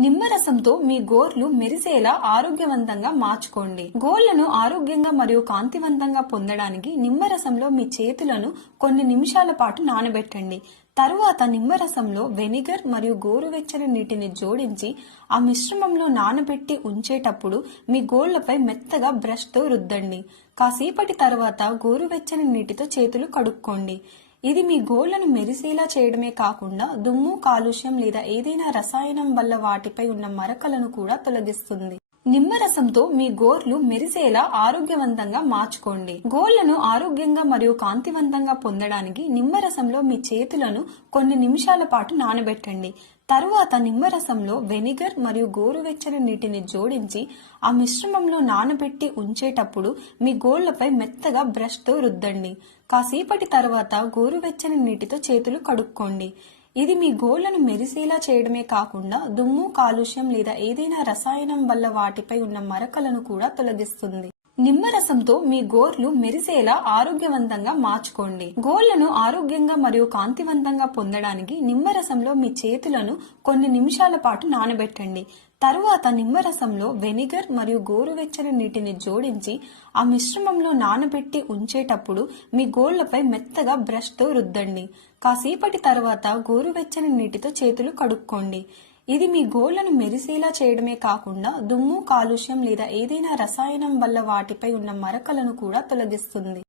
నిమ్మరసంతో మీ గోర్లు మెరిసేలా ఆరోగ్యవంతంగా మార్చుకోండి. గోర్లను ఆరోగ్యంగా మరియు కాంతివంతంగా పొందడానికి నిమ్మరసంలో మీ చేతులను కొన్ని నిమిషాల పాటు నానబెట్టండి. తరువాత నిమ్మరసంలో వెనిగర్ మరియు గోరువెచ్చని నీటిని జోడించి ఆ మిశ్రమంలో నానబెట్టి ఉంచేటప్పుడు మీ గోళ్ళపై మెత్తగా బ్రష్తో రుద్దండి. కాసేపటి తర్వాత గోరువెచ్చని నీటితో చేతులు కడుక్కోండి. ఇది మీ గోళ్ళను మెరిసేలా చేయడమే కాకుండా దుమ్ము కాలుష్యం లేదా ఏదైనా రసాయనం వల్ల వాటిపై ఉన్న మరకలను కూడా తొలగిస్తుంది. నిమ్మరసంతో మీ గోర్లు మెరిసేలా ఆరోగ్యవంతంగా మార్చుకోండి. గోర్లను ఆరోగ్యంగా మరియు కాంతివంతంగా పొందడానికి నిమ్మరసంలో మీ చేతులను కొన్ని నిమిషాల పాటు నానబెట్టండి. తరువాత నిమ్మరసంలో వెనిగర్ మరియు గోరువెచ్చని నీటిని జోడించి ఆ మిశ్రమంలో నానబెట్టి ఉంచేటప్పుడు మీ గోళ్ళపై మెత్తగా బ్రష్తో రుద్దండి. కాసేపటి తర్వాత గోరువెచ్చని నీటితో చేతులు కడుక్కోండి. ఇది మీ గోళ్ళను మెరిసేలా చేయడమే కాకుండా దుమ్ము కాలుష్యం లేదా ఏదైనా రసాయనం వల్ల వాటిపై ఉన్న మరకలను కూడా తొలగిస్తుంది. నిమ్మరసంతో మీ గోర్లు మెరిసేలా ఆరోగ్యవంతంగా మార్చుకోండి. గోర్లను ఆరోగ్యంగా మరియు కాంతివంతంగా పొందడానికి నిమ్మరసంలో మీ చేతులను కొన్ని నిమిషాల పాటు నానబెట్టండి. తరువాత నిమ్మరసంలో వెనిగర్ మరియు గోరువెచ్చని నీటిని జోడించి ఆ మిశ్రమంలో నానబెట్టి ఉంచేటప్పుడు మీ గోళ్ళపై మెత్తగా బ్రష్తో రుద్దండి. కాసేపటి తర్వాత గోరువెచ్చని నీటితో చేతులు కడుక్కోండి. ఇది మీ గోళ్ళను మెరిసేలా చేయడమే కాకుండా దుమ్ము కాలుష్యం లేదా ఏదైనా రసాయనం వల్ల వాటిపై ఉన్న మరకలను కూడా తొలగిస్తుంది.